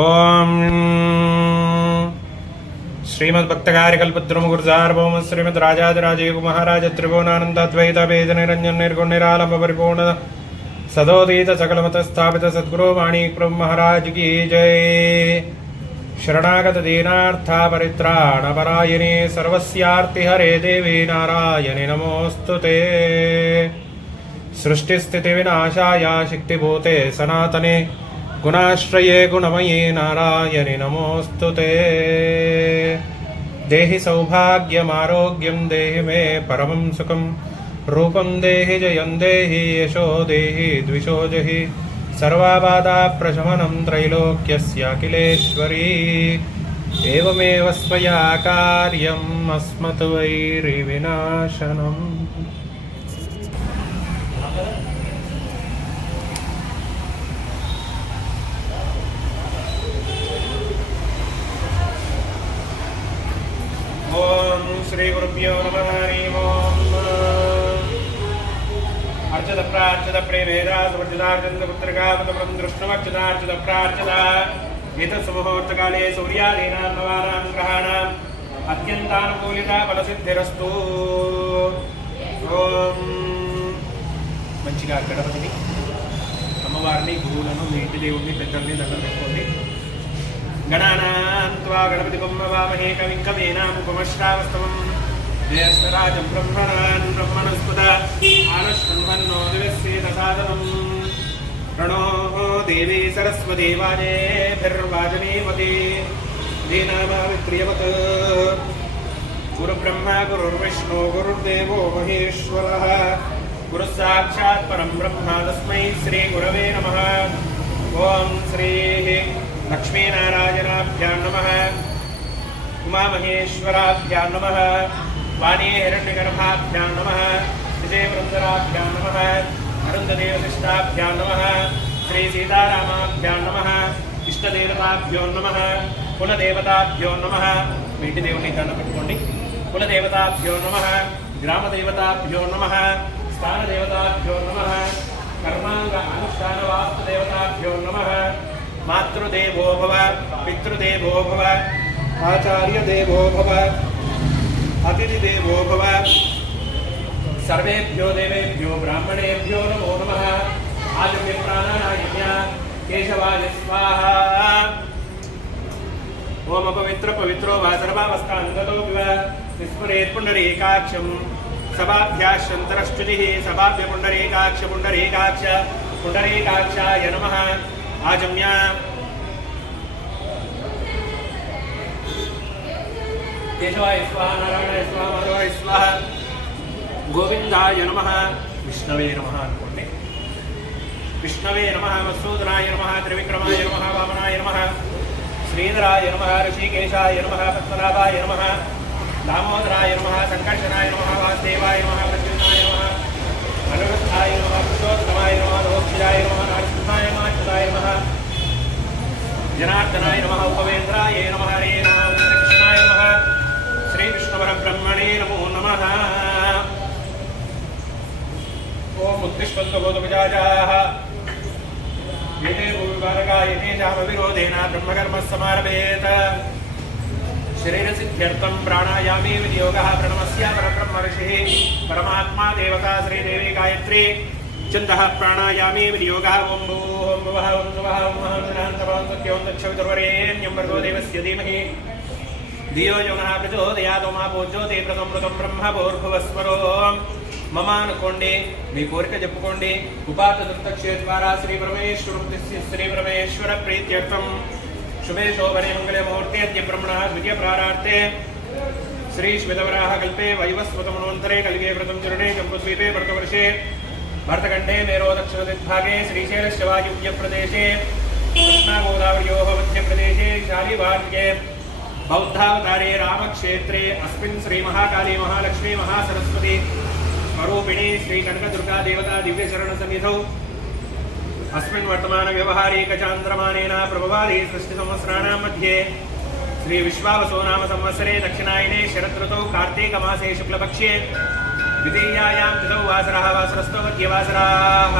ओम श्रीमद्भक्तकार्यकल्पद्रुमगुरुसार्वभौम श्रीमद्राजाधिराजेव महाराज त्रिभुवनानंदाद्वैत वेद निरंजन निर्गुण निरालंब परिपूर्ण सदोदित सकलमत स्थापित सद्गुरु वाणी प्रभु महाराज की जय। शरणागत दीनार्थ परित्राण परायणे सर्वस्यार्ति हरे देवी नारायणे नमोस्तुते। सृष्टिस्थिति विनाशाय शक्तिभूते सनातने गुणाश्रये गुणमये नारायणे नमोस्तुते। देहि सौभाग्यमारोग्यं देहि मे परमं सुखं रूपं देहि जयं देहि यशो देहि द्विषो जहि सर्वाबाधा प्रशमनं त्रैलोक्यस्याखिलेश्वरी। एवमेव स्वया कार्यम् अस्मद्वैरिविनाशनम्। ओम श्री गुरुभ्यो नमः। हरि ओम। अर्चत प्रार्चत प्रेमेरासवर्जितार्चत पुत्रकामतपरं दृष्टमर्चतार्चत प्रार्चत एतत् मुहूर्तकाले सूर्यादीनां नवानां ग्रहाणाम् अत्यन्तानुकूलिता फलसिद्धिरस्तु। ఓం మంచిగా గణపతిని అమ్మవారిని గురువులను మీ ఇంటి దేవుడిని పెద్దల్ని దండం పెట్టుకోండి. గణానాం త్వా గణపతిం నమామహే కవిం కవీనాముపమశ్రావస్తమం జ్యేష్ఠరాజం బ్రహ్మణాన్ బ్రహ్మణస్పద ఆనశృణ్వన్నో దివస్యేన సాదనం ప్రణో దేవీ సరస్వతీ వాజేభిర్వాజనీవతి దీనామావిత్రియవత్ గురుబ్రహ్మ గురుర్విష్ణు గురుర్దేవో మహేశ్వరః గురుః సాక్షాత్ పరం బ్రహ్మ తస్మై శ్రీ గురవే నమః. ఓం శ్రీ లక్ష్మీనారాయణాభ్యాం నమః. ఉమామహేశ్వరాభ్యాం నమః. వాణీ హిరణ్యగర్భాభ్యాం నమః. విజయవృందరాభ్యాం నమః. అరుంధదేవశిష్టాభ్యాం నమః. శ్రీ సీతారామాభ్యాం నమః. ఇష్టదేవతాభ్యో నమః. కులదేవతాభ్యో నమః. మీ ఇంటి దేవుని దండం పెట్టుకోండి. కులదేవతాభ్యో నమః. గ్రామదేవతాభ్యో నమః. స్థానదేవతాభ్యో నమః. కర్మాంగ అనుష్ఠాన వాస్తుదేవతాభ్యో నమః. మాతృదేవో భవ, పితృదేవో భవ, ఆచార్యదేవో భవ, అతిథిదేవో భవ. సర్వేభ్యో దేవేభ్యో బ్రాహ్మణేభ్యో నమో నమః. ఆదిత్య ప్రాణాయామ్య కేశవాయ స్వాహా. ఓం అపవిత్ర పవిత్రో వా సర్వావస్థాంగతో వివ విస్మరేత్ పుండరీకాక్షం సభాభ్యాశ్చంతరశ్చుతిః సభాభ్య పుండరీకాక్ష పుండరీకాక్ష పుండరీకాక్షాయ నమః. ఆజమ్య కేశవాయ స్వాహ నారాయణాయ స్వాహ మాధవాయ స్వాహ గోవిందాయ నమః. విష్ణవే నమః అనుకోండి. విష్ణవే నమః. మసూదనాయ నమః. త్రివిక్రమాయ నమః. వామనాయ నమః. శ్రీధరాయ నమః. ఋషికేశాయ నమః. పద్మనాభాయ నమః. దామోదరాయ నమః. సంకర్షణాయ నమః. వాసుదేవాయ నమః. ప్రద్యుమ్నాయ నమః. అనురుద్ధాయ నమః. పురుషోత్తమాయ నమః. రోక్షిదాయ నమః. నరసింహాయ నమః. అచ్యుతాయ నమః. జనార్దనాయ నమః. ఉపవేంద్రాయ నమః. హరే నమః. కృష్ణాయ నమః. శ్రీకృష్ణపరబ్రహ్మణే నమో నమః. ఓం ఉత్తిష్టంతు భూతపిశాచాః ఏతే భూవిభారకా ఏతే జామవిరోధేన బ్రహ్మకర్మ సమారభేత్. శరీరసిద్ధ్యర్థం ప్రాణాయామే వినియోగः. ప్రణమస్య పరబ్రహ్మ ఋషిः పరమాత్మా దేవతా శ్రీదేవి గాయత్రీ. ఛందః ప్రాణాయామే వినియోగः. ఓం భూః భువః ఓం శువః ఓం మహాంతరాం సత్యం దక్షవితుర్వరేణ్యం భర్గో దేవస్య ధీమహి ధియో యో నః ప్రచోదయాత్. ఓం ఆపో జ్యోతి ప్రసమృతం బ్రహ్మ భూర్భువస్వరో. మమ అనుకోండి. మీ కోరిక చెప్పుకోండి. ఉపాత దత్తక్షే ద్వారా శ్రీ పరమేశ్వర ప్రీత్యర్థం శుభే శోభనే మంగళే ముహూర్తే అద్య బ్రహ్మణः ద్వితీయ ప్రారార్తే శ్రీ శ్వేతవరాహ కల్పే వైవస్వతమనోంతరే కలిగే వ్రతం చరణే జంబుద్వీపే భరతవర్షే భరతఖండే మేరో దక్షిణ దిగ్భాగే శ్రీశైలస్య వాయువ్య ప్రదేశే కృష్ణా గోదావర్యోః మధ్య ప్రదేశే శాలివార్గే బౌద్ధావతారే రామక్షేత్రే అస్మిన్ శ్రీ మహాకాళీ మహాలక్ష్మీ మహాసరస్వతి స్వరూపిణి శ్రీ కనకదుర్గా దేవతా దివ్యచరణ సన్నిధౌ अस्मिन् वर्तमान व्यवहारिक चांद्रमानेन प्रभवारि सृष्टि संवत्सराणां मध्ये श्री विश्वावसो नाम संवत्सरे दक्षिणायने शरदृतौ कार्तिक मासे शुक्लपक्षे द्वितीयायां तिथौ वासरः वासरस्थो मध्यवासराः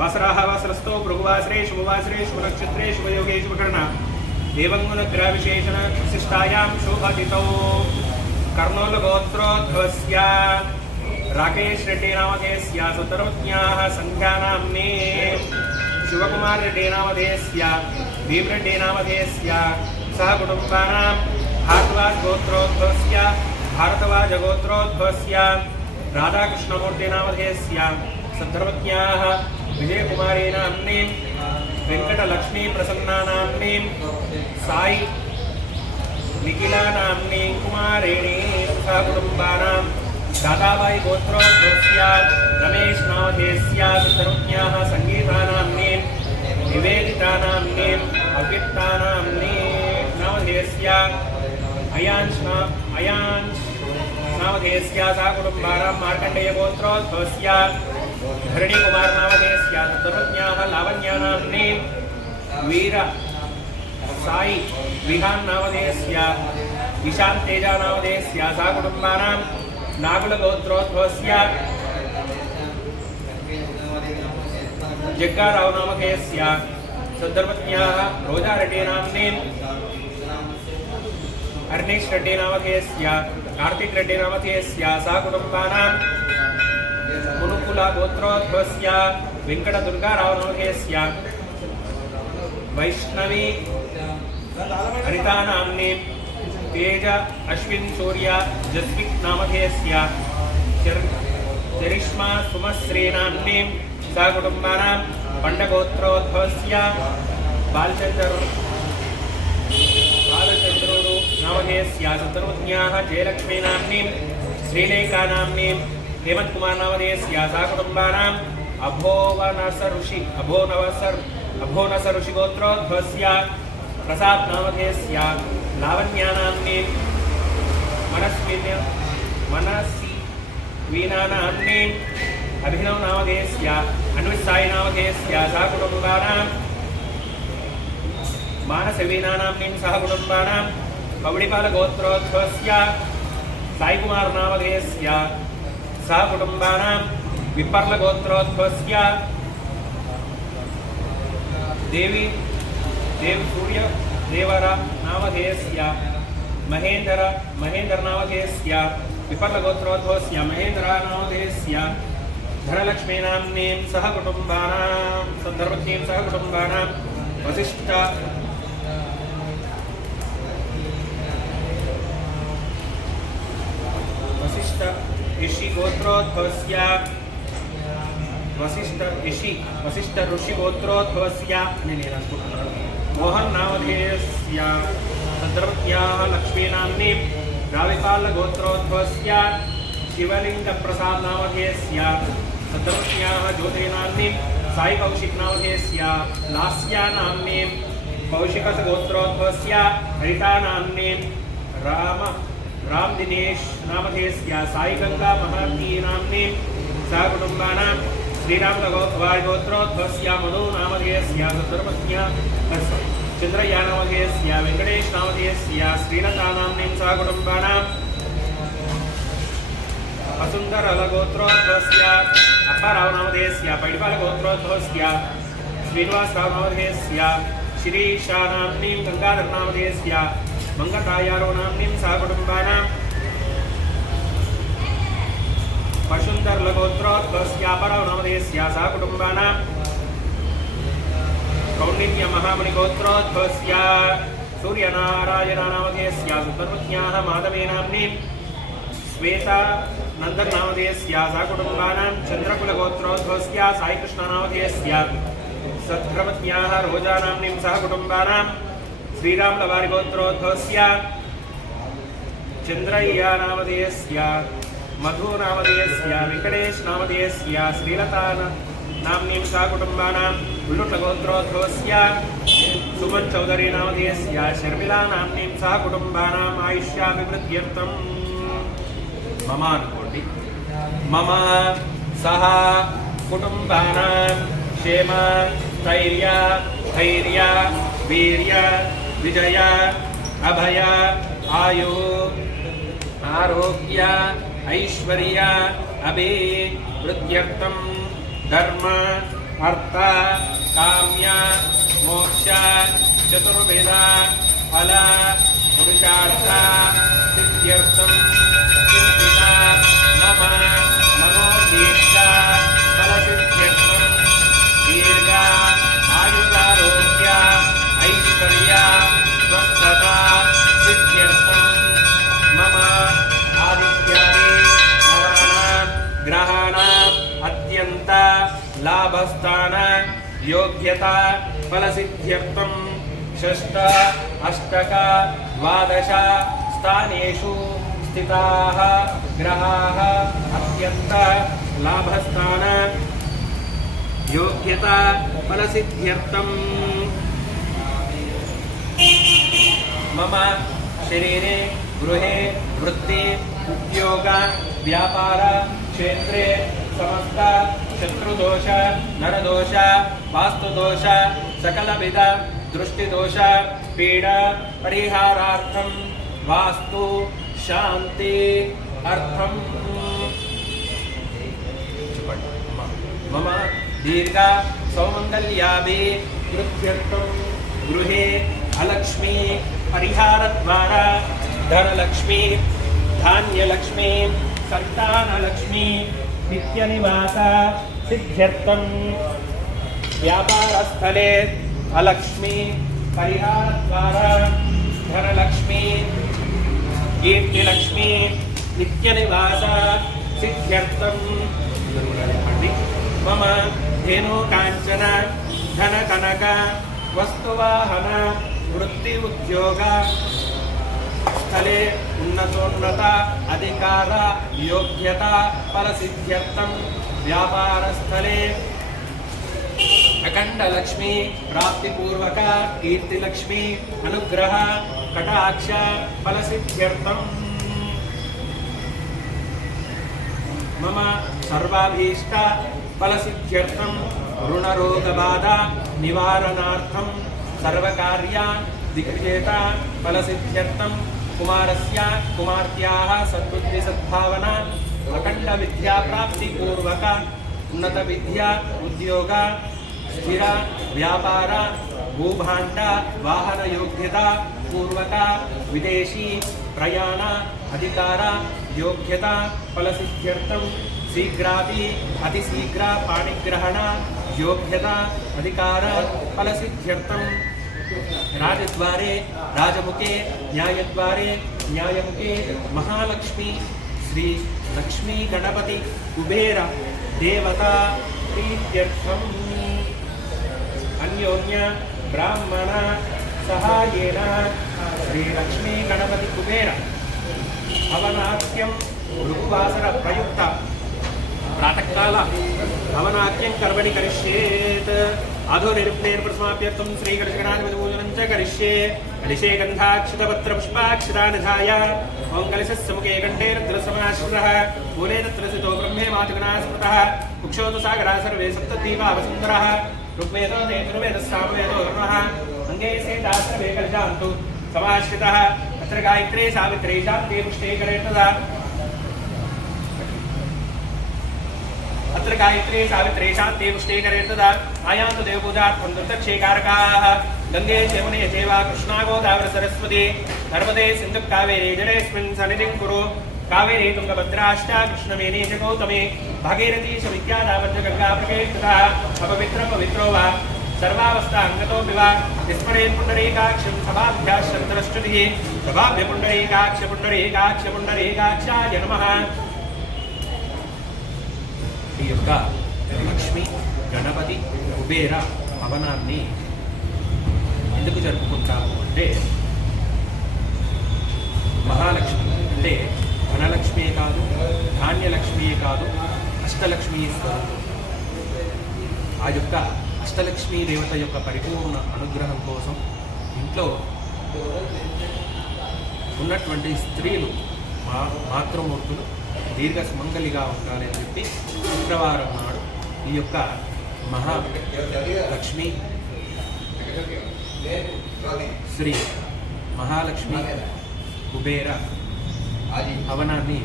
वासराः वासरस्थो भृगुवासरे शुभवासरे शुभनक्षत्रे शुभयोगे शुभकर्णा एवं गुणग्रहविशेषण विशिष्टायां शोभातिथौ कर्णोलगोत्रोद्भवस्य राकेश रेड्डी नामधेयस्य सुतर्वज्ञाः संख्यानाम्ने शिवकुमार रेड्डी नामधेयस्य भीमरेड्डी नामधेयस्य सह कुटुम्बानां भारद्वाज गोत्रोद्भवस्य भारद्वाज गोत्रोद्भवस्य राधाकृष्णमूर्ति नामधेयस्य सद्धर्मज्ञाः विजयकुमारी नाम्नीं वेंकटलक्ष्मी प्रसन्ना नाम्नीं साई निखिला नाम्नीं कुमारेणी सह कुटुम्बानां दादाबाई गोत्रोद्भवस्य रमेश नामधेयस्य सद्धर्मज्ञाः संगीता नाम्नीं निवेदिता नाम्नीं अव्यक्ता नाम्नीं नामधेयस्य अयांश नामधेयस्य सह कुटुम्बानां मार्कण्डेय गोत्रोद्भवस्य धरणी कुमार नामधेयस्य सद्धर्मज्ञाः लावण्या नाम्नीं वीर साई विहान नामधेयस्य ईशान तेजा नामधेयस्य सह कुटुम्बानां नागुल गोत्रोद्भवस्य जग्गाराव नामधेयस्य सद्धर्मज्ञाः रोजा रेड्डी नाम्नीं अर्णेश रेड्डी नामधेयस्य कार्तिक रेड्डी नामधेयस्य सह कुटुम्बानां मुनुकुला गोत्रोद्भवस्य वेंकट दुर्गाराव नामधेयस्य वैष्णवी हरिता नाम्नीं तेज अश्विन सूर्य जस्विक नामधेयस्य चरिष्मा सुमश्री नाम्नीं सह कुटुम्बानां पंडगोत्रोद्भवस्य बालचंद्रोडु नामधेयस्य सद्धर्मज्ञाः जयलक्ष्मी नाम्नीं श्रीलेखा नाम्नीं हेमंत कुमार नामधेयस्य सह कुटुम्बानां अभोनस ऋषि गोत्रोद्भवस्य प्रसाद नामधेयस्य लावण्या नाम्नीं मनसी वीणा नाम्नीं अभिनव नामधेयस्य अन्वित साई नामधेयस्य सह कुटुम्बानां मानस वीणा नाम्नीं सह कुटुम्बानां पवड़ीपाल गोत्रोद्भवस्य साई कुमार नामधेयस्य सह कुटुम्बानां विपर्ल गोत्रोद्भवस्य देवी सूर्य देवर नामधेयस्य महेंद्र नामधेयस्य विपर्ल गोत्रोद्भवस्य महेंद्र नामधेयस्य धनलक्ष्मी नाम्नीं सह कुटुम्बानां सद्धर्मज्ञीं सह कुटुम्बानां वसिष्ठ ऋषि गोत्रोद्भवस्य वसिष्ठ ऋषि गोत्रोद्भवस्य मोहन नामधेयस्य सद्धर्मज्ञाः लक्ष्मी नाम्नीं राविपाल गोत्रोद्भवस्य शिवलिंग प्रसाद नामधेयस्य सद्धर्मज्ञाः ज्योति नाम्नीं साई कौशिक नामधेयस्य लास्या नाम्नीं कौशिकस गोत्रोद्भवस्य हरिता नाम्नीं राम दिनेश नामधेयस्य साई गंगा महाती नाम्नीं सह कुटुम्बानां श्रीराम गोत्रोद्भवस्य मधु नामधेयस्य सद्धर्मज्ञाः चंद्रया नामधेयस्य वेंकटेश नामधेयस्य श्रीलता नाम्नीं सह कुटुम्बानां वसुंधर गोत्रोद्भवस्य अप्पाराव नामधेयस्य पैडिपाल गोत्रोद्भवस्य श्रीनिवासराव नामधेयस्य श्रीशा नाम्नीं गंगाधर नामधेयस्य मंगतायारो नाम्नीं सह कुटुम्बानां पशुंधर गोत्रोद्भवस्य अप्पाराव नामधेयस्य सह कुटुम्बानां कौंडिन्य महामुनि गोत्रोद्भवस्य सूर्यनारायण नामधेयस्य सद्धर्मज्ञाः माधवी नाम्नीं श्वेता नंदन नामधेयस्य सह कुटुम्बानां चंद्रकुल गोत्रोद्भवस्य साई कृष्ण नामधेयस्य सद्धर्मज्ञाः रोजा नाम्नीं सह कुटुम्बानां श्रीराम लवारी गोत्रोद्भवस्य चंद्रय्या नामधेयस्य मधु नामधेयस्य वेंकटेश नामधेयस्य श्रीलता नाम्नीं सह कुटुम्बानां उल्लुट्ल गोत्रोद्भवस्य सुमन चौधरी नामधेयस्य शर्मिला नाम्नीं सह कुटुम्बानां आयुष्याभिवृद्ध्यर्थं मम अनुकोंडि मम सह कुटुम्बानां क्षेम स्थैर्य धैर्य वीर्य विजय अभय आयु आरोग्य ऐश्वर्य अभिवृद्ध्यर्थं धर्म अर्थ काम्य मोक्ष चतुर्वेद फल पुरुषार्थ सिद्ध्यर्थं चिन्तिता मम मनोदीक्षा फलसिद्ध्यर्थं दीर्घ आयुरारोग्य ऐश्वर्य स्वस्थता सिद्ध्यर्थं मम आदित्यादि नवानां ग्रहाणाम् अत्यंत लाभस्थान योग्यता फलसिद्ध्यर्थं षष्ठ अष्टक द्वादश स्थानेषु स्थिताः ग्रहाः अत्यंत लाभस्थान योग्यता फलसिद्ध्यर्थं मम शरीरे गृहे वृत्ति उद्योग व्यापार क्षेत्रे समस्त शत्रुदोष नरदोष वास्तुदोष सकलविध दृष्टिदोष पीडा परिहारार्थं वास्तु शांति अर्थं मम दीर्घ सौमंगल्याभिवृद्ध्यर्थं गृहे अलक्ष्मी परिहारद्वारा धनलक्ष्मी धान्यलक्ष्मी संतानलक्ष्मी नित्यनिवास सिद्ध्यर्थं व्यापारस्थले अलक्ष्मी परिहारद्वारा धनलक्ष्मी कीर्तिलक्ष्मी नित्यनिवास सिद्ध्यर्थं मम धेनु कांचन धन कनक वस्तुवाहन वृत्ति उद्योग स्थले उन्नतोन्नत अधिकार योग्यता फलसिद्ध्यर्थं व्यापारस्थले अखंड लक्ष्मी प्राप्तिपूर्वक कीर्तिलक्ष्मी अनुग्रह कटाक्ष फलसिद्ध्यर्थं मम सर्वाभीष्ट फलसिद्ध्यर्थं ऋणरोगबाधा निवारणार्थं सर्वकार्या दिग्विजेता फलसिद्ध्यर्थं कुमारस्य कुमार्त्याः सद्बुद्धि सद्भावना अखंड विद्या प्राप्ति पूर्वक उन्नत विद्या उद्योग स्थिर व्यापार भूभाण्ड वाहन योग्यता पूर्वक विदेशी प्रयाण अधिकार योग्यता फलसिद्ध्यर्थं शीघ्राति अतिशीघ्र पाणिग्रहण योग्यता अधिकार फलसिद्ध्यर्थं राजद्वारे राजमुखे न्यायद्वारे न्यायमुखे महालक्ष्मी श्री लक्ष्मी गणपति कुबेर देवता प्रीत्यर्थम् अन्योन्य ब्राह्मण सहायेन श्री लक्ष्मी गणपति कुबेर हवनाख्यं ऋग्वासर प्रयुक्त प्रातःकाल हवनाख्यं कर्मणि करिष्येत् अधोनिरुक्तेर्प्रसमाप्यर्थं श्रीगणेशगणाधिपति पूजनं च करिष्ये कलिशे गन्धाक्षतपत्रपुष्पाक्षता निधाय ओं कलिशस्य मुखे कण्ठे रुद्रसमाश्रितः मूले तत्र स्थितो ब्रह्मे मातुगणा स्मृतः कुक्षोदसागरा सर्वे सप्तद्वीपा वसुन्धरः ऋग्वेदो यजुर्वेदः सामवेदो धर्मः अङ्गे सेतास्त्रवे कलशान्तु समाश्रितः अत्र गायत्रे सावित्रे शान्ते पुष्टे करेतदा अत्र गायत्रे सावित्रे शान्ते पुष्टे करेतदा आयान्तु देवपूजार्थं दत्तक्षेकारकाः गंगे यमुने चैव कृष्णा गोदावरी सरस्वती नर्मदे सिन्धु कावेरी जलेऽस्मिन् सन्निधिं कुरु कावेरी तुंगभद्राश्च कृष्णवेणी च गौतमी भागीरथी च विद्यादावच्च गंगा प्रकेष्ठिता अपवित्र पवित्रो वा सर्वावस्थाङ्गतोऽपि वा स्मरेन् पुण्डरीकाक्षं सभाभ्याश्चन्द्रश्रुतिः सभाभ्य पुण्डरीकाक्ष पुण्डरीकाक्ष पुण्डरीकाक्षाय नमः। ఈ యొక్క లక్ష్మి గణపతి కుబేర హవనాన్ని ఎందుకు జరుపుకుంటాము అంటే మహాలక్ష్మి అంటే ధనలక్ష్మియే కాదు ధాన్యలక్ష్మియే కాదు అష్టలక్ష్మి స్వరూపం. ఆ యొక్క అష్టలక్ష్మీ దేవత యొక్క పరిపూర్ణ అనుగ్రహం కోసం ఇంట్లో ఉన్నటువంటి స్త్రీలు మాతృమూర్తులు దీర్ఘ సుమంగలిగా ఉండాలి అని చెప్పి శుక్రవారం నాడు ఈ యొక్క మహాలక్ష్మి శ్రీ మహాలక్ష్మి కుబేర హవనాన్ని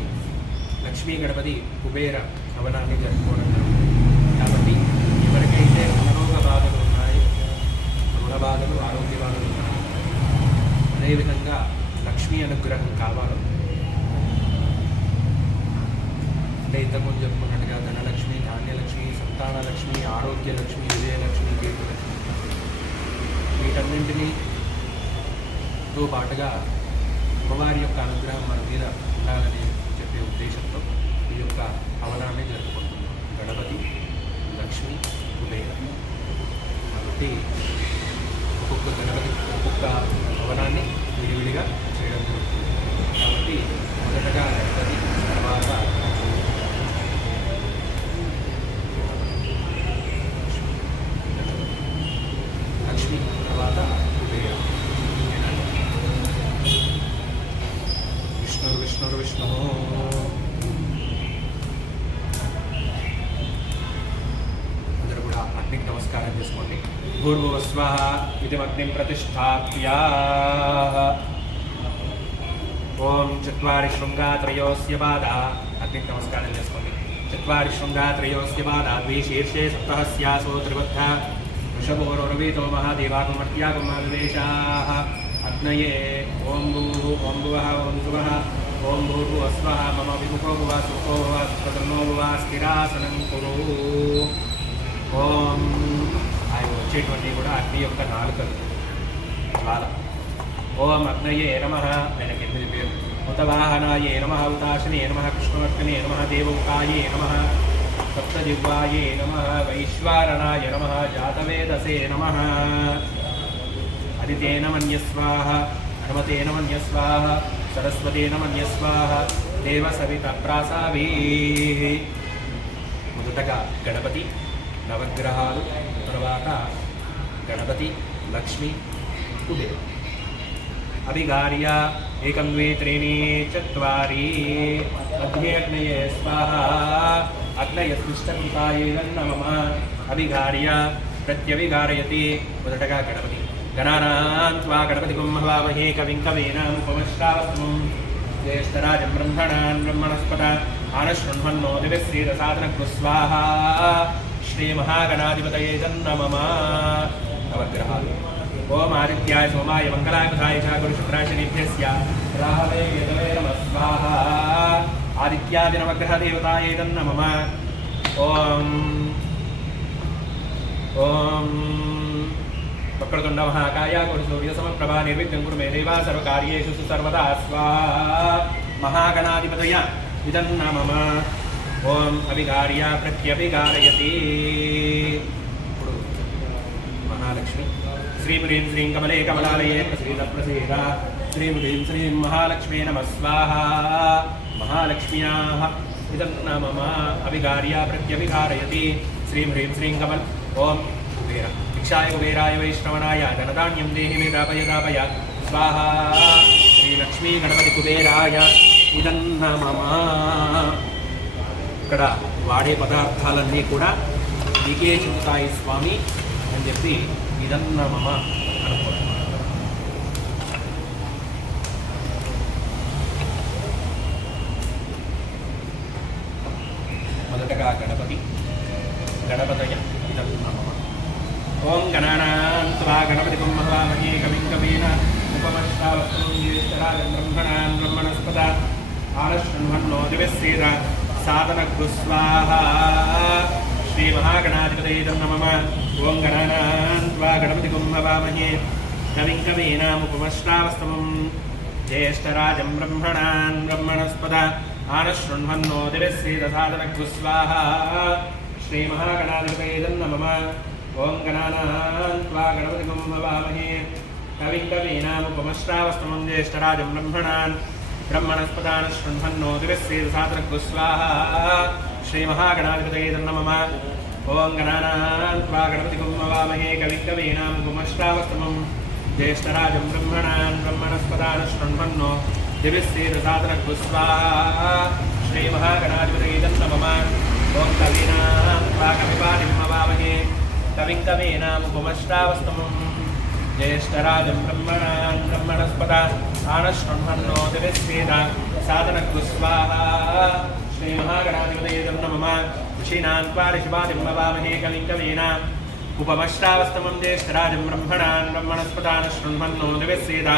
లక్ష్మీ గణపతి కుబేర హవనాన్ని జరుపుకోవడం జరుగుతుంది. కాబట్టి ఎవరికైతే వీటన్నింటితో పాటుగా అమ్మవారి యొక్క అనుగ్రహం మన మీద ఉండాలని చెప్పే ఉద్దేశంతో ఈ యొక్క హవనాన్ని జరుపుకుంటున్నాం. గణపతి, లక్ష్మి, కుబేర. కాబట్టి ఒక్కొక్క గణపతి ఒక్కొక్క హవనాన్ని విడివిడిగా చేయడం జరుగుతుంది. కాబట్టి మొదటగా గణపతి, తర్వాత లక్ష్మి, తర్వాత కుబేర. విష్ణు అందరూ కూడా అగ్నికి నమస్కారం చేసుకోండి. భూర్భువస్వః ఇదమగ్నిం ప్రతిష్ఠాప్య ఓం చత్వారి శృంగాత్రయోస్య బాధా. అగ్నికి నమస్కారం చేసుకోండి. చత్వారి శృంగాత్రయోస్య బాధా ద్వి శీర్షే సప్తహస్యాసో త్రిబద్ధ వృషభోరవీతో మహాదేవాగమర్త్యాగమవిదేశాః అగ్నయే ఓం భూః ఓం శుభః ఓం భూర్భువస్వః మమ విముఖో భువ సుఖో భువ సుప్రసన్నో భువ స్థిరాసనం కురు. ఓం అవి వచ్చేటువంటి కూడా అగ్ని యొక్క నాలుకలు జ్వాల. ఓం అగ్నయే నమః, ఆయనకి 8 పేరు. ఉతవాహనాయే నమః, ఉతాశనే నమః, కృష్ణవర్కనే నమః, దేవౌకాయే నమః, సప్తజిహ్వాయే నమః, వైశ్వారణాయ నమః, జాతవేదసే నమః, అదితేన మన్యస్వాహ, హనుమతేన మన్యస్వాహ, సరస్వతేన మన్యస్వాహ, దేవ సవిత ప్రాసాభీః. మొదటగా గణపతి, నవగ్రహాలు, తర్వాత గణపతి, లక్ష్మి, కుబేర. అభిగార్య ఏకం ద్వే త్రీణి చత్వారి మధ్యే అగ్నయే స్వాహ అగ్నయస్మిష్టకృతాయే నమః. అభిగార్య ప్రత్యభిగారయతి. మొదటగా గణపతి. గణానాం త్వా గణపతిం హవామహే కవిం కవీనాముపమశ్రావస్తమం జ్యేష్ఠరాజం బ్రహ్మణాన్ బ్రహ్మణస్పత ఆనశృణ్వన్నో దివ్యశ్రీరసాదనకృ స్వాహా. శ్రీమహాగణాధిపతయే నమః. నవగ్రహాలు. ఓం ఆదిత్యాయ సోమాయ మంగళాయ బుధాయ చ గురుశుక్రాశనిభ్యస్య రాహవే కేతవే నమః స్వాహా. ఆదిత్యాది నవగ్రహ దేవతాయే నమః. ఓం ఓం వక్రతుండ మహాకాయ కోటి సూర్య సమప్రభా నిర్విఘ్నం కురు మే దేవ సర్వకార్యేషు సర్వదా స్వాహా. మహాగణాధిపతయ ఇదం నమః. ఓం అభిగార్య ప్రత్యభిగారయతి. ఇప్పుడు మహాలక్ష్మి. శ్రీం హ్రీం శ్రీం కమలే కమలాలయే ప్రసీద ప్రసీద. శ్రీం హ్రీం శ్రీం మహాలక్ష్మీ నమః స్వాహా. మహాలక్ష్మ్యాః ఇదం నమః. అభిగార్య ప్రత్యభిగారయతి. శ్రీం హ్రీం శ్రీం కమల్. ఓం కుబేర. భిక్షాయ కుబేరాయ వైష్ణవనాయ ధనధాన్యం దేహి మే దాపయ దాపయ స్వాహా. శ్రీలక్ష్మీ గణపతి కుబేరాయ ఇదం నమః. ఇక్కడ వాడే పదార్థాలన్నీ కూడా నీకే చెందుతాయి స్వామి అని చెప్పి ఇదన్న మమ అనుకోండి. మొదటగా గణపతి. గణపతయ ఇదన్న మమ. ఓం గణానాం త్వా గణపతిం హవామహే కవిం కవీన ఉపమశ్రావస్తమం జ్యేష్ఠరాజం బ్రహ్మణాన్ బ్రహ్మణస్పత ఆనశృణ్వన్నో దివ్యశ్రీర సాధనకృ స్వాహా. శ్రీమహాగణాధిపతయే నమః. ఓం గణానాం త్వా గణపతిం హవామహే కవిం కవీనాముపమశ్రావస్తమం జ్యేష్ఠరాజం బ్రహ్మణాన్ బ్రహ్మణస్పత ఆనశృణ్వన్నో దివ్యశ్రీర సాధనకృ స్వాహా. శ్రీమహాగణాధిపతయే నమః. ఓం గణానాం త్వా గణపతిం హవామహే కవిం కవీనాముపమశ్రావస్తమం జ్యేష్ఠరాజం బ్రహ్మణాన్ బ్రహ్మణస్పత ఆనశృణ్వన్నో దివ్యశ్రీర సాధనకృ స్వాహా. శ్రీమహాగణాధిపతయే నమః. ఓం గణానాం త్వా గణపతిం హవామహే కవిం కవీనాముపమశ్రావస్తమం జ్యేష్ఠరాజం బ్రహ్మణాన్ బ్రహ్మణస్పత ఆనశృణ్వన్నో దివ్యశ్రీర సాధనకృ స్వాహా. శ్రీమహాగణాధిపతయే నమః. ఓం కవీనాం త్వా కవిపాటిం హవామహే కవిం కవీనాముపమశ్రావస్తమం జ్యేష్ఠరాజం బ్రహ్మణాన్ బ్రహ్మణస్పత ఆనశృణ్వన్నో దివ్యశ్రీర సాధనకృ స్వాహా. శ్రీమహాగణాధిపతయే నమః. ఋషీణాం త్వా ఋషిపాతిం హవామహే కవిం కవీనాముపమశ్రావస్తమం జ్యేష్ఠరాజం బ్రహ్మణాన్ బ్రహ్మణస్పత ఆనశృణ్వన్నో దివ్యశ్రీర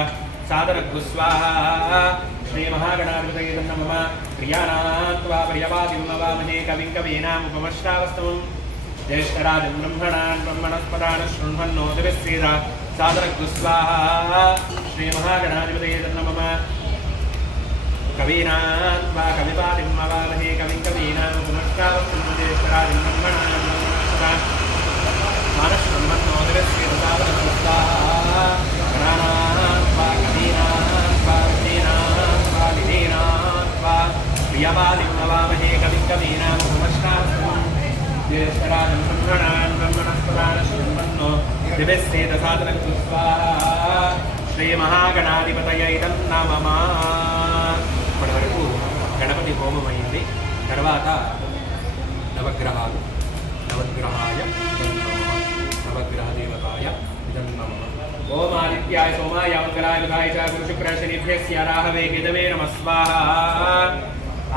సాధనకృ స్వాహా. శ్రీమహాగణాధిపతయే నమః. ప్రియాణాం త్వా ప్రియపాతిం హవామహే కవిం కవీనాముపమశ్రావస్తమం ज्येष्ठराजं ब्रह्मणान् ब्रह्मणस्पदान् शृण्वन्नोतिभिस्सीद सादरगुस्वाहा श्रीमहागणाधिपतये नमः कवीनां वा कविपातिं अवामहे कविं कवीनां पुनश्चावस्तुं ज्येष्ठराजं ब्रह्मणान् ब्रह्मणस्पदान् मानशृण्वन्नोतिभिस्सीद सादरगुस्वाहा गणानां वा कवीनां वा विधीनां वा विधीनां वा प्रियपातिं अवामहे कविं कवीनां पुनश्चावस्तुं ज्येष्ठराजं ब्रह्मणान् ब्रह्मणस्पदान् शृण्वन्नो दिव्यस्येत साधनं स्वाहा श्रीमहागणाधिपतये नमः ఇప్పటి వరకు గణపతి హోమం అయింది. తర్వాత నవగ్రహాలు నవగ్రహాయ నవగ్రహ దేవతాయ ఇదం నమః. ఓం ఆదిత్యాయ సోమాయ మంగళాయ బుధాయ చ గురు శుక్ర శనిభ్యస్య రాహవే కేతవే నమః స్వాహా.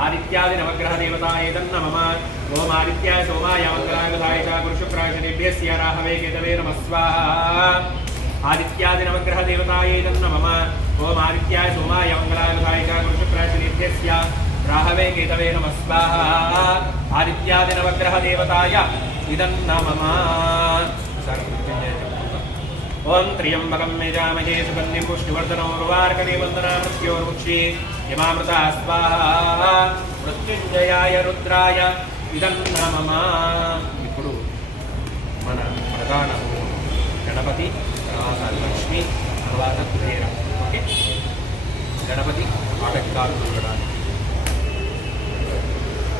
ఆదిత్యాది నవగ్రహ దేవతాయ ఇదం నమః. ఓం ఆదిత్యాయ సోమాయ మంగళాయ బుధాయ చ గురు శుక్ర శనిభ్యస్య రాహవే కేతవే నమః స్వాహా. ఆదిత్యాది నవగ్రహ దేవతాయ ఇదం నమః. ఓం ఆదిత్యాయ సోమాయ మంగళాయ బుధాయ చ గురు శుక్ర శనిభ్యస్య రాహవే కేతవే నమః స్వాహా. ఆదిత్యాది నవగ్రహ దేవతాయ ఇదం నమః. ఓం త్ర్యంబకం యజామహే సుగంధిం పుష్టివర్ధనం ఉర్వార్కదేవందనా మృత్యోర్ముక్షి యమామృతా స్వాహా. మృత్యుంజయాయ రుద్రాయ ఇదం నమః. ఇప్పుడు మన ప్రధాన గణపతి, తర్వాత లక్ష్మి, తర్వాత కుబేర. ఓకే, గణపతి ఆటంకాలు చూడడానికి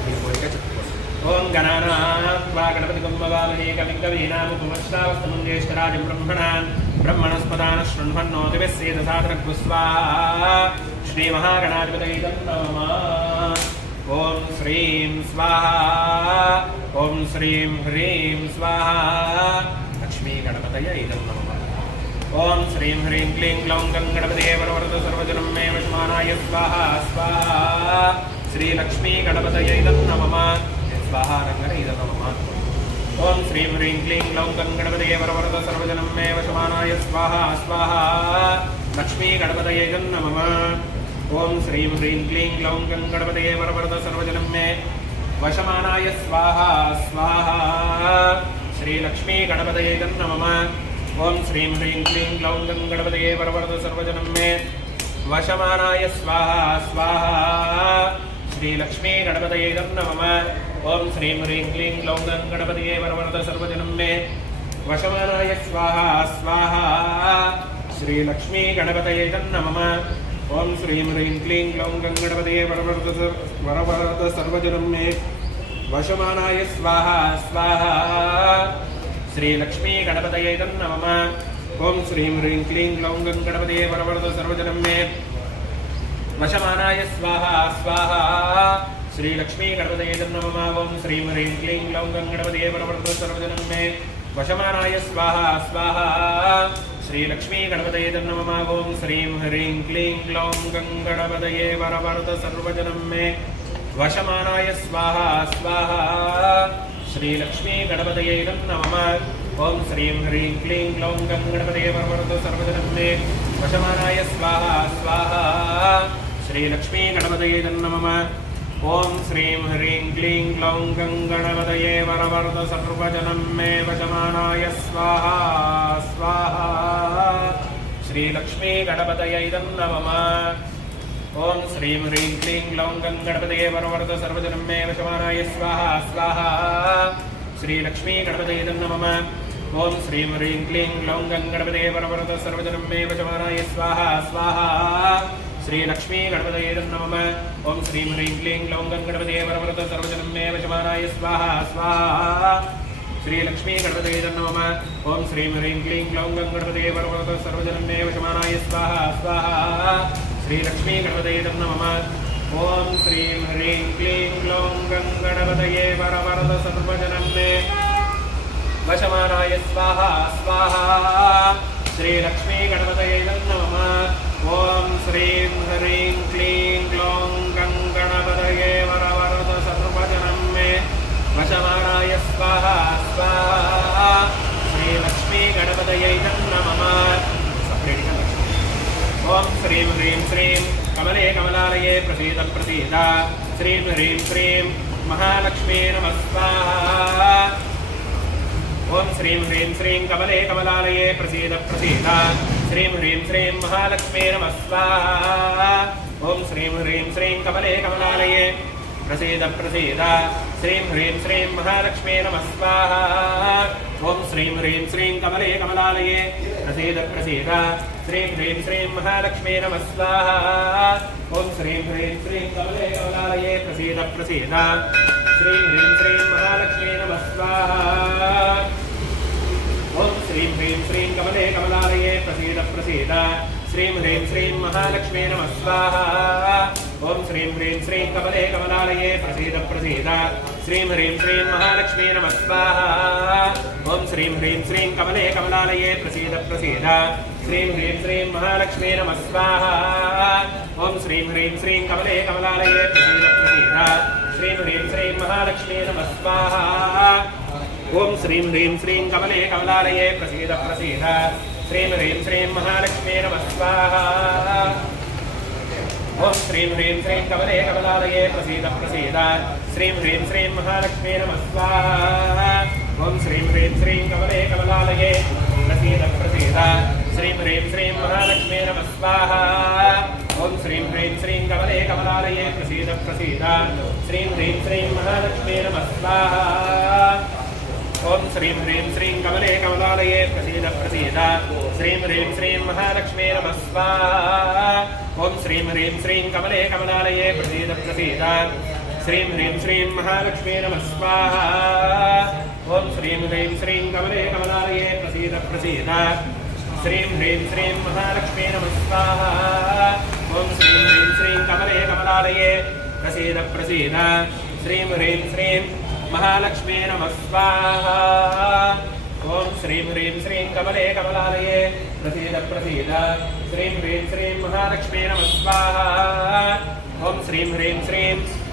మీ కోరిక చెప్పుకోండి. ఓం గణానాత్వా గణపతి గుమ్మవామహే కవిం కవీనాముపమశ్రావస్తమం జ్యేష్ఠరాజం బ్రహ్మణాన్ బ్రహ్మణస్పదాన్ శృణ్వన్నోతిభిస్సేద సాధనగ్స్వాహా. శ్రీమహాగణాధిపతయే నమః. ఓం శ్రీం స్వాహా. ఓం శ్రీం హ్రీం స్వాహా. లక్ష్మీ గణపతయే నమః. ఓం శ్రీం హ్రీం క్లీం గ్లౌం గం గణపతయే వరవరద సర్వజనం మే వశమానాయ స్వాహా స్వాహా. శ్రీ లక్ష్మీ గణపతయే నమః. స్వాహా రంగణ ఇద నమః. ఓం శ్రీం హ్రీం క్లీం గ్లౌం గం గణపతయే వరవరద సర్వజనం మే వశమానాయ స్వాహా స్వాహా. లక్ష్మీ గణపతయే నమః. ఓం శ్రీం హ్రీం క్లీం గ్లౌం గం గణపతయే వరవరద సర్వజనం మే వశమానాయ స్వాహా స్వాహా. శ్రీ లక్ష్మీ గణపతయే నమః. ఓం శ్రీం హ్రీం క్లీం గ్లౌం గం గణపతయే వరవరద సర్వజనం మే వశమానాయ స్వాహా స్వాహా. శ్రీ లక్ష్మీ గణపతయే నమః. ఓం శ్రీం హ్రీం క్లీం గ్లౌం గం గణపతయే వరవరద సర్వజనం మే వశమానాయ స్వాహా స్వాహా. శ్రీ లక్ష్మీ గణపతయే నమః. ఓం శ్రీం హ్రీం క్లీం గ్లౌం గం గణపతయే వరవరద సర్వజనం మే వశమానాయ స్వాహా స్వాహా. శ్రీ లక్ష్మీ గణపతయే నమః. ఓం శ్రీం హ్రీం క్లీం గ్లౌం గం గణపతయే వరవరద సర్వజనం మే వశమానాయ స్వాహా స్వాహా. శ్రీ లక్ష్మీ గణపతయే నమః. ఓం శ్రీం హ్రీం క్లీం గ్లౌం గం గణపతయే వరవరద సర్వజనం మే వశమానాయ స్వాహా స్వాహా. శ్రీ లక్ష్మీ గణపతయే నమః. ఓం శ్రీం హ్రీం క్లీం గ్లౌం గం గణపతయే వరవరద సర్వజనం మే వశమానాయ స్వాహా స్వాహా. శ్రీ లక్ష్మీ గణపతయే నమః. ఓం శ్రీం హ్రీం క్లీం గ్లౌం గం గణపతయే వరవరద సర్వజనం మే వశమానాయ స్వాహా స్వాహా. శ్రీ లక్ష్మీ గణపతయే నమః. ఓం శ్రీం హ్రీం క్లీం గ్లౌం గం గణపతయే వరవరద సర్వజనం మే వశమానాయ స్వాహా స్వాహా. శ్రీ లక్ష్మీ గణపతయే నమః. ఓం శ్రీం హ్రీం క్లీం గ్లౌం గం గణపతయే వరవరద సర్వజనం మే వశమానాయ స్వాహా స్వాహా. శ్రీ లక్ష్మీ గణపతయే నమః. ఓం శ్రీం హ్రీం క్లీం గ్లౌం గం గణపతయే వరవరద సర్వజనం మే వశమానాయ స్వాహా స్వాహా. శ్రీ లక్ష్మీ గణపతయే నమః. ఓం శ్రీం హ్రీం క్లీం గ్లౌం గం గణపతయే వరవరద సర్వజనం మే వశమానాయ స్వాహా స్వాహా. శ్రీ లక్ష్మీ గణపతయే నమః. ఓం శ్రీం హ్రీం క్లీం గ్లౌం గం గణపతయే వరవరద సర్వజనం మే వశమానాయ స్వాహా స్వాహా. శ్రీ లక్ష్మీ గణపతయే నమః. ఓం శ్రీం హ్రీం క్లీం గ్లౌం గం గణపతయే వరవరద సర్వజనం మే వశమానాయ స్వాహా స్వాహా. శ్రీ లక్ష్మీ గణపతయే నమః. ఓం శ్రీం హ్రీం క్లీం గ్లౌం గం గణపతయే వరవరద సర్వజనం మే వశమానాయ స్వాహా స్వాహా. శ్రీ లక్ష్మీ గణపతయే నమః. ఓం శ్రీం హ్రీం శ్రీం కమలే కమలాలయే ప్రసీద ప్రసీద. శ్రీం హ్రీం శ్రీం మహాలక్ష్మీ నమః స్వాహా. ओम श्रीं ह्रीं श्रीं कमले कमलालये प्रसीद प्रसीद श्रीं ह्रीं श्रीं महालक्ष्मी नमः स्वाहा ओम श्रीं ह्रीं श्रीं कमले कमलालये प्रसीद प्रसीद श्रीं ह्रीं श्रीं महालक्ष्मी नमः स्वाहा ओम श्रीं ह्रीं श्रीं कमले कमलालये प्रसीद प्रसीद श्रीं ह्रीं श्रीं महालक्ष्मी नमः स्वाहा ओम श्रीं ह्रीं श्रीं कमले कमलालये प्रसीद प्रसीद श्रीं ह्रीं श्रीं महालक्ष्मी नमः स्वाहा ओम श्रीं ह्रीं श्रीं कमले कमलालये प्रसीद प्रसीद श्रीं ह्रीं श्रीं महालक्ष्मी नमः स्वाहा ओम श्रीं ह्रीं श्रीं कमले कमलालये प्रसीद प्रसीद श्रीं ह्रीं श्रीं महालक्ष्मी नमः स्वाहा ओम श्रीं ह्रीं श्रीं कमले कमलालये प्रसीद प्रसीद श्रीं ह्रीं श्रीं महालक्ष्मी नमः स्वाहा ओम श्रीं ह्रीं श्रीं कमले कमलालये प्रसीद प्रसीद श्रीं ह्रीं श्रीं महालक्ष्मी नमः स्वाहा ओम श्रीं ह्रीं श्रीं कमले कमलालये प्रसीद प्रसीद श्रीं ह्रीं श्रीं महालक्ष्मी नमः स्वाहा ओम श्रीं ह्रीं श्रीं कमले कमलालये प्रसीद प्रसीद श्रीं ह्रीं श्रीं महालक्ष्मी नमः स्वाहा ओम श्रीं ह्रीं श्रीं कमले कमलालये प्रसीद प्रसीद श्रीं ह्रीं श्रीं महालक्ष्मी नमः स्वाहा ओम श्रीं ह्रीं श्रीं कमले कमलालये प्रसीद प्रसीद श्रीं ह्रीं श्रीं महालक्ष्मी नमः स्वाहा ओम श्रीं ह्रीं श्रीं कमले कमलालये प्रसीद प्रसीद श्रीं ह्रीं श्रीं महालक्ष्मी नमः स्वाहा ओम श्रीं ह्रीं श्रीं कमले कमलालये प्रसीद प्रसीद श्रीं ह्रीं श्रीं महालक्ष्मी नमः स्वाहा ओम श्रीं ह्रीं श्रीं कमले कमलालये प्रसीद प्रसीद श्रीं ह्रीं श्रीं महालक्ष्मी नमः स्वाहा ओम श्रीं ह्रीं श्रीं कमले कमलालये प्रसीद प्रसीद श्रीं ह्रीं श्रीं महालक्ष्मी नमः स्वाहा ओम श्रीं ह्रीं श्रीं कमले कमलालये प्रसीद प्रसीद श्रीं ह्रीं श्रीं महालक्ष्मी नमः स्वाहा ओम श्रीं ह्रीं श्रीं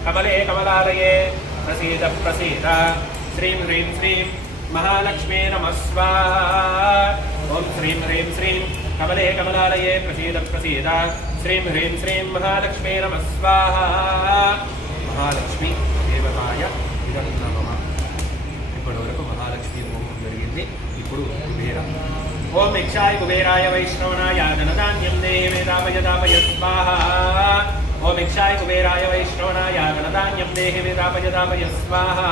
कमले कमलालये प्रसीद प्रसीद श्रीं ह्रीं श्रीं महालक्ष्मी नमः स्वाहा ओम श्रीं ह्रीं श्रीं कमले कमलालये प्रसीद प्रसीद श्रीं ह्रीं श्रीं महालक्ष्मी नमः स्वाहा महालक्ष्मी देवताय ఇప్పటివరకు మహాలక్ష్మి హోమం జరిగింది ఇప్పుడు కుబేర ఓం యక్షాయ కుబేరాయ వైష్ణవనాయ ధనధాన్యం దేహి వేదాపయదాపయ స్వాహా ఓం యక్షాయ కుబేరాయ వైష్ణవనాయ ధనధాన్యం దేహి వేదాపయదాపయ స్వాహా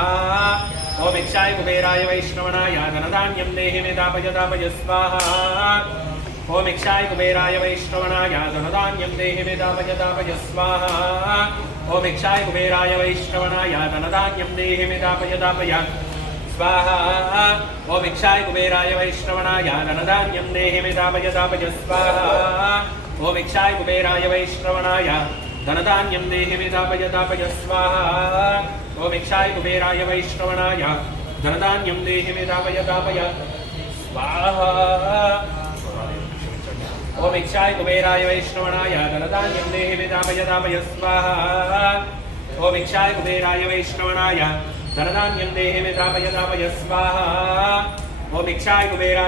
ఓం యక్షాయ కుబేరాయ వైష్ణవనాయ ధనధాన్యం దేహి వేదాపయదాపయ స్వాహా ఓం యక్షాయ కుబేరాయ వైష్ణవనాయ ధనధాన్యం దేహి వేదాపయదాపయ స్వాహా ओम यक्षाय कुबेराय वैष्णवनाय धनधान्यं देहि मेदापयदापय स्वाहा ओम यक्षाय कुबेराय वैष्णवनाय धनधान्यं देहि मेदापयदापय स्वाहा ओम यक्षाय कुबेराय वैष्णवनाय धनधान्यं देहि मेदापयदापय स्वाहा ओम यक्षाय कुबेराय वैष्णवनाय धनधान्यं देहि मेदापयदापय स्वाहा ओम यक्षाय कुबेराय वैष्णवनाय धनधान्यं देहि मेदापयदापय स्वाहा ओम यक्षाय कुबेराय वैष्णवनाय धनधान्यं देहि मेदापयदापय स्वाहा ओम यक्षाय कुबेराय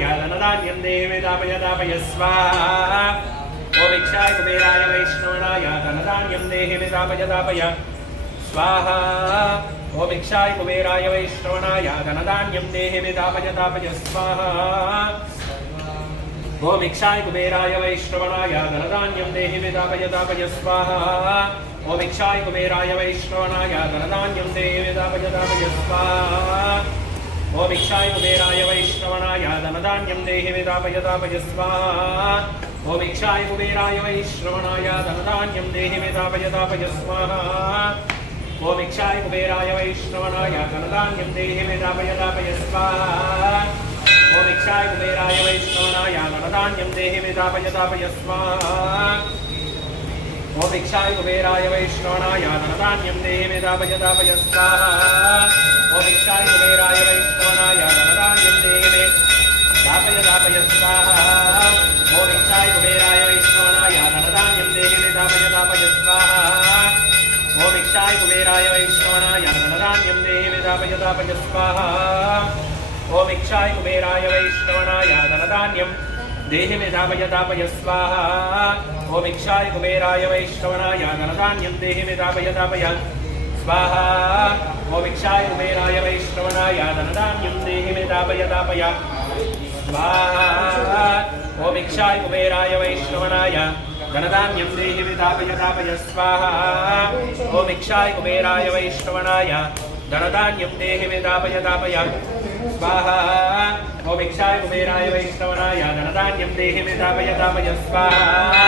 वैष्णवनाय धनधान्यं देहि मेदापयदापय स्वाहा ओम यक्षाय कुबेराय वैष्णवनाय धनधान्यं देहि मेदापयदापय स्वाहा ओम यक्षाय कुबेराय वैष्णवनाय धनधान्यं देहि मेदापयदापय स्वाहा ओम यक्षाय कुबेराय वैष्णवनाय धनधान्यं देहि मेदापयदापय स्वाहा ओम यक्षाय कुबेराय वैष्णवनाय धनधान्यं देहि मेदापयदापय स्वाहा ओम यक्षाय कुबेराय वैष्णवनाय धनधान्यं देहि मेदापयदापय स्वाहा ओम यक्षाय कुबेराय वैष्णवनाय धनधान्यं देहि मेदापयदापय स्वाहा ओम यक्षाय कुबेराय वैष्णवनाय धनधान्यं देहि मेदापयदापय स्वाहा ओम यक्षाय कुबेराय वैष्णवनाय धनधान्यं देहि मेदापयदापय स्वाहा ओम यक्षाय कुबेराय वैष्णवनाय धनधान्यं देहि मेदापयदापय स्वाहा ओम यक्षाय कुबेराय वैष्णवनाय धनधान्यं देहि मेदापयदापय स्वाहा ओम यक्षाय कुबेराय वैष्णवनाय धनधान्यं देहि मेदापयदापय स्वाहा ओम यक्षाय कुबेराय वैष्णवनाय धनधान्यं देहि मेदापयदापय स्वाहा ओम यक्षाय कुबेराय वैष्णवनाय धनधान्यं देहि मेदापयदापय स्वाहा ओम यक्षाय कुबेराय वैष्णवनाय धनधान्यं देहि मेदापयदापय स्वाहा ओम इक्षाय कुबेराय वैष्णवनाय धनधान्यं देहि मे दापय दापय स्वाहा ओम इक्षाय कुबेराय वैष्णवनाय धनधान्यं देहि मे दापय दापय स्वाहा ओम इक्षाय कुबेराय वैष्णवनाय धनधान्यं देहि मे दापय दापय स्वाहा ओम इक्षाय कुबेराय वैष्णवनाय धनधान्यं देहि मे दापय दापय स्वाहा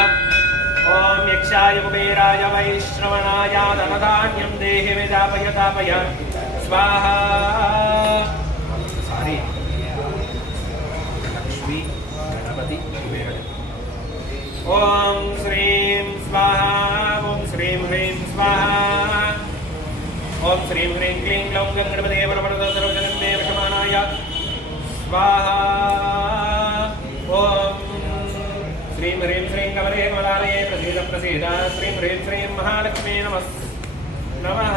ओम यक्षाय कुबेराय वैष्णवनाय धनधान्यं देहि मे दापय दापय स्वाहा सारी लक्ष्मी गणपति कुबेर ओम श्रीं स्वाहा ओम श्रीं ह्रीं स्वाहा ओम श्रीं ह्रीं क्लीं ग्लौं गणपते वरवरद सर्वजगन्मे वशमानाय स्वाहा ओम श्रीं ह्रीं श्रीं कमले कमलालये प्रसीद प्रसीद श्रीं ह्रीं श्रीं महालक्ष्मी नमः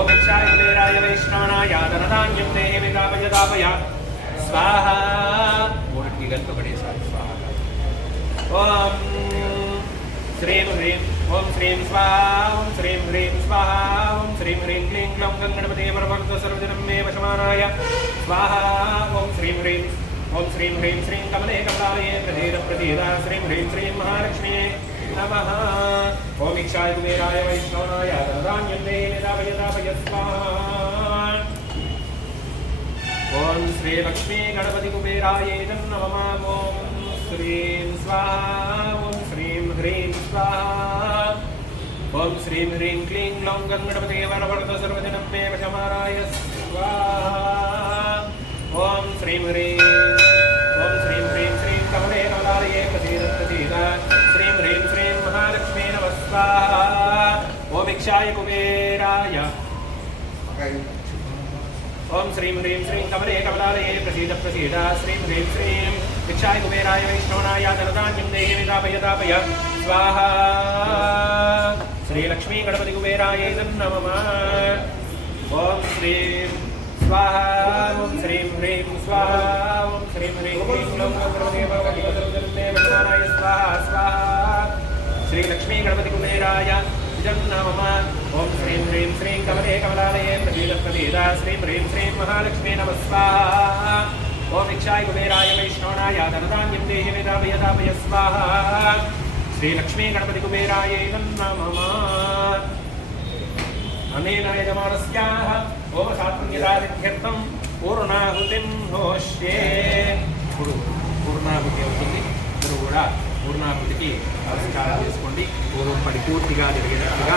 ओम इक्षाय कुबेराय वैष्णवनाय धनधान्यं देहि मे दापय दापय स्वाहा मूर्ति गंत बड़े स्वाहा ओम श्रीं ह्रीं ओम श्रीं स्वाहा ओम श्रीं ह्रीं स्वाहा ओम श्रीं ह्रीं क्लीं ग्लौं गणपते वरवरद सर्वजगन्मे वशमानाय स्वाहा ओम श्रीं ह्रीं श्रीं कमले कमलालये प्रसीद प्रसीद श्रीं ह्रीं श्रीं महालक्ष्मी नमः ओम इक्षाय कुबेराय वैष्णवनाय धनधान्यं देहि मे दापय दापय स्वाहा ओम श्री लक्ष्मी गणपति कुबेराय नमः ओम श्रीं स्वाहा ओम श्रीं ह्रीं स्वाहा ओम श्रीं ह्रीं क्लीं ग्लौं गणपते वरवरद सर्वजगन्मे वशमानाय स्वाहा ओम श्रीं ह्रीं श्रीं कमले कमलालये प्रसीद प्रसीद श्रीं ह्रीं श्रीं महालक्ष्मी नमः स्वाहा ओम इक्षाय कुबेराय ओम श्रीं ह्रीं श्रीं कमले कमलालये प्रसीद प्रसीद श्रीं ह्रीं श्रीं इक्षाय कुबेराय वैष्णवनाय धनधान्यं देहि मे दापय दापय स्वाहा श्री लक्ष्मी गणपति कुबेराय नमः ओम श्रीं स्वाहा ओम श्रीं ह्रीं स्वाहा ओम श्रीं ह्रीं क्लीं ग्लौं गणपते वरवरद सर्वजगन्मे वशमानाय स्वाहा स्वाहा श्री लक्ष्मी गणपति कुबेराय नमः ओम श्रीं ह्रीं श्रीं कमले कमलालये प्रसीद प्रसीद श्रीं ह्रीं श्रीं महालक्ष्मी नमः स्वाहा ओम इक्षाय कुबेराय वैष्णवनाय धनधान्यं देहि मे दापय दापय स्वाहा श्री लक्ष्मी गणपति कुबेराय नमः अनेन यजमानस्याः ओम सात्पुण्यदादित्यर्थं पूर्णाहुतिं होष्ये పూర్ణాహుతి అవుతుంది అందరూ కూడా పూర్ణాహుతికి నమస్కారం చేసుకోండి పూర్వం పరిపూర్తిగా జరిగేటట్టుగా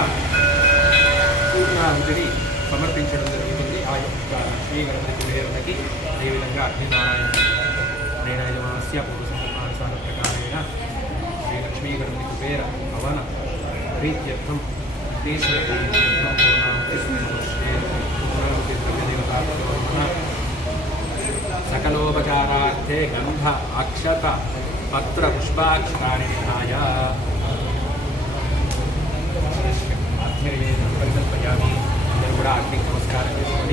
పూర్ణాహుతిని సమర్పించడం జరుగుతుంది ఆ యొక్క లక్ష్మీ గణపతి కుబేరునికి అదేవిధంగా అగ్నినారాయణ యజమానస్య పూర్వసంకల్పానుసార ప్రకారేణ శ్రీ లక్ష్మీ గణపతి కుబేర భవన ప్రీత్యర్థం దేశప్రీత్యర్థం పూర్ణాహుతి ద్రవ్యదేవతా सकलोपचारार्थे गंध अक्षत पत्र पुष्पाक्षराणि विधाय परिकल्पयामि अग्नि नमस्कार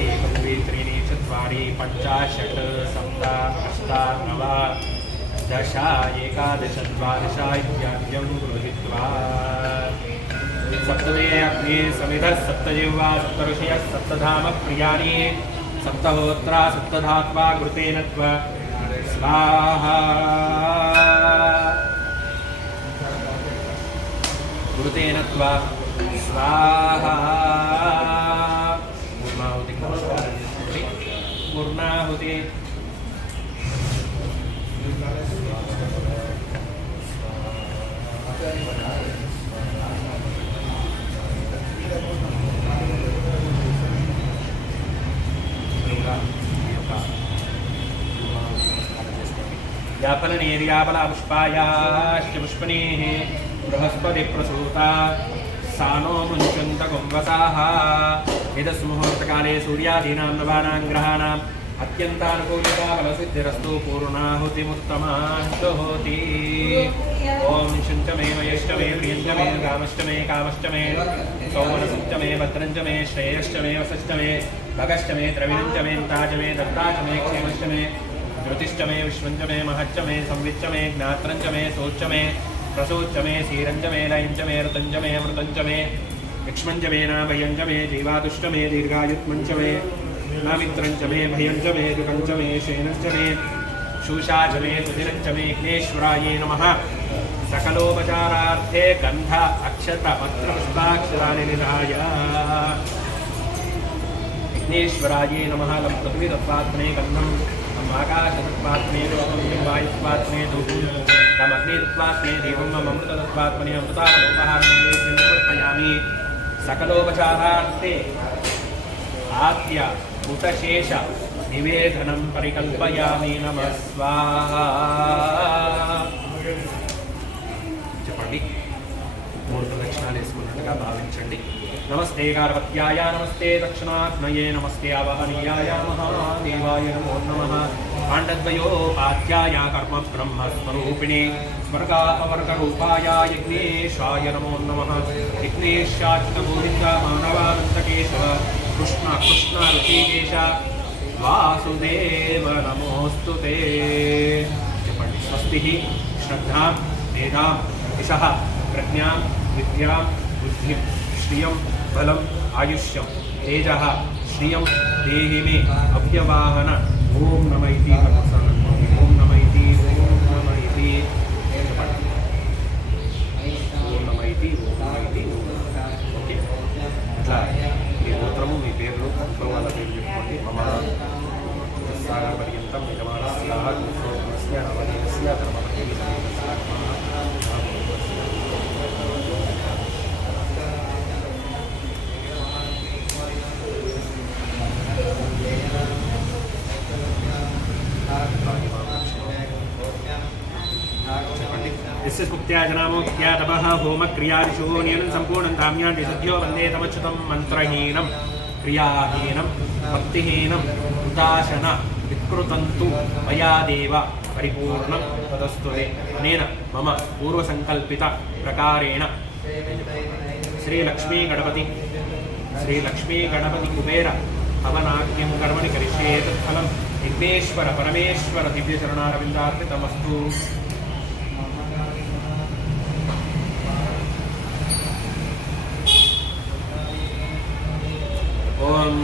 एकं द्वे त्रीणि चत्वारि पञ्च षट् सप्त अष्ट नव दश एकादश द्वादश इत्याद्यं गृहीत्वा सप्तमे अग्ने समिधः सप्तजिह्वा सप्तऋषयः सप्तधाम प्रियाणि सप्तहोत्रा सप्तधात्वा घृतेन त्वा स्वाहा घृतेन त्वा स्वाहा पूर्णाहुति पूर्णाहुति यापननेर्यापला पुष्पायाश्चपुष्पनेः बृहस्पति प्रसूता सानो मुञ्चन्त कुम्भसाः एतस्मुहूर्तकाले सूर्यादीनां नवानां ग्रहाणाम् अत्यन्तानुकूलिता फलसिद्धिरस्तु पूर्णाहुतिमुत्तमाहुति ओम शुञ्चमे मयश्चमे प्रियञ्चमे रामश्चमे कामश्चमे सौमनसश्चमे भद्रञ्चमे श्रेयश्चमे वसश्चमे भगश्चमे द्रविणञ्चमे ताचमे दत्ताचमे क्षेमश्चमे ज्योतिश्चमे विश्वञ्चमे महच्चमे संविच्चमे ज्ञात्रञ्चमे सोच्चमे प्रसूच्चमे क्षीरञ्चमे लयञ्चमे ऋतञ्चमे अमृतञ्चमे यक्ष्मञ्च मे नाभयञ्च मे जीवातुष्ट मे दीर्घायुत्मञ्च मे नामित्रञ्च मे भयञ्च मे दुःखञ्च मे शेनञ्च मे शूषा च मे सुधिरञ्च मे विघ्नेश्वराय नमः सकलोपचारार्थे गन्ध अक्षत पत्र पुष्पाक्षराणि निधाय विघ्नेश्वराय नमः लं पृथ्वी तत्त्वात्मने गन्धं लं आकाशतत्त्वात्मने लोकं वायुत्वात्मने धूपं लं अग्नितत्त्वात्मने दीपं मम अमृततत्त्वात्मने अमृतालोपहारणे समर्पयामि सकलोपचारार्थे आद्य उतशेष निवेदनं परिकल्पयामि नमः स्वाहा చెప్పండి మూడు ప్రదక్షిణాలు వేసుకున్నట్టుగా భావించండి నమస్తే పార్వత్యాయ నమస్తే దక్షిణాగ్నయే నమస్తే అవహనీయాయ మహాదేవాయ నమో నమః పాండద్వయోపాధ్యాయ కర్మ బ్రహ్మ స్వరూపిణి స్వర్గాపవర్గరూపాయ యజ్ఞేశాయ నమో నమః యజ్ఞేశాచ్యుత గోవింద మానవానంద కేశవ కృష్ణ కృష్ణ ఋషికేశ వాసుదేవ నమోస్తుతే చెప్పండి స్వస్తి శ్రద్ధా మేధా दिशः प्रज्ञा विद्या बुद्धिं श्रियं बलम् आयुष्यं तेजः श्रियं देहि मे अव्यवाहन ॐ नमः इति ॐ नमः इति ॐ नमः इति ॐ नमः इति ఓకే ఇట్లా మీ గోత్రము మీ పేర్లు ఇంట్లో వాళ్ళ పేరు పెట్టుకోండి మమ సాగర పర్యంతం యజమానస్య గోత్రోత్మస్య నవనీయస్య ధర్మపతి यस्य स्मुक्त्याजनामोक्त्या तपः होमक्रियादिषु नियनं सम्पूर्णं धाम्यान्ति सद्यो वन्दे तमच्युतं मन्त्रहीनं क्रियाहीनं भक्तिहीनं उदाशन विकृतन्तु मया देव परिपूर्णं तदस्तु ते अनेन मम पूर्वसङ्कल्पितप्रकारेण श्रीलक्ष्मी गणपति कुबेर हवनाग्निं कर्मणि करिष्ये तत्फलं विघ्नेश्वर परमेश्वर दिव्यचरणारविन्दार्पितमस्तु ओम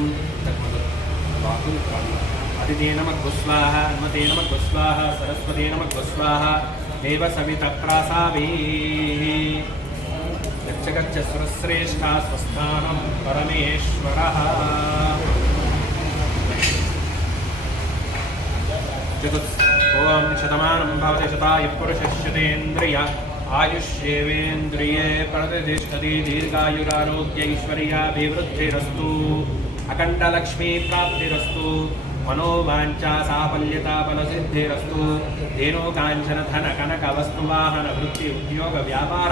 अदिते नमः स्वाहा अन्मते नमः स्वाहा सरस्वते नमः स्वाहा देव सवितः प्रासाभिः गच्छ गच्छ सुरश्रेष्ठा स्वस्थानं परमेश्वरः ओम शतमानं भवति शतायुः पुरुषः शतेन्द्रिय आयुष्येवेन्द्रिये प्रतिष्ठति दीर्घायुरारोग्यैश्वर्याभिवृद्धिरस्तु अखण्डलक्ष्मी प्राप्तिरस्तु मनोवाञ्छा साफल्यता फलसिद्धिरस्तु धेनो काञ्चन धन कनक वस्तुवाहन वृत्ति उद्योग व्यापार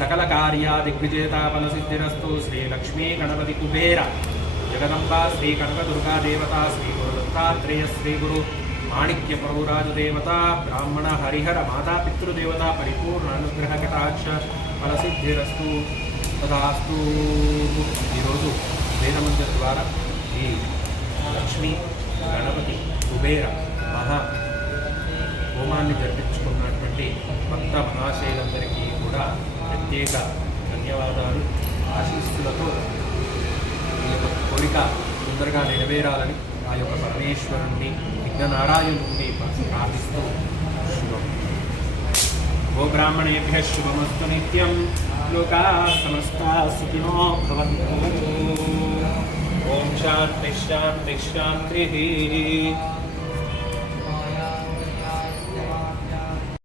सकलकार्यादिग्विजेता फलसिद्धिरस्तु श्रीलक्ष्मी गणपति कुबेर जगदम्बा श्रीकनकदुर्गा देवता श्रीगुरुदत्तात्रेय श्रीगुरु माणिक्य प्रभुराजदेवता ब्राह्मण हरिहर माता पितृदेवता परिपूर्ण अनुग्रह कटाक्ष फलसिद्धिरस्तु तदास्तु वेदमंत्र द्वारा ఈ లక్ష్మీ గణపతి కుబేర మహా హోమాన్ని జరిపించుకున్నటువంటి భక్త మహాశైలందరికీ కూడా ప్రత్యేక ధన్యవాదాలు ఆశీస్సులతో ఈ యొక్క కోరిక తొందరగా నెరవేరాలని ఆ యొక్క పరమేశ్వరుణ్ణి విఘ్ననారాయణుడిని ప్రార్థిస్తూ శుభం. ఓ బ్రాహ్మణేభ్యः శుభమస్తు నిత్యం లోకాः సమస్తాः సుఖినో భవంతు. ఓం శాంతి శాంతి శాంతి.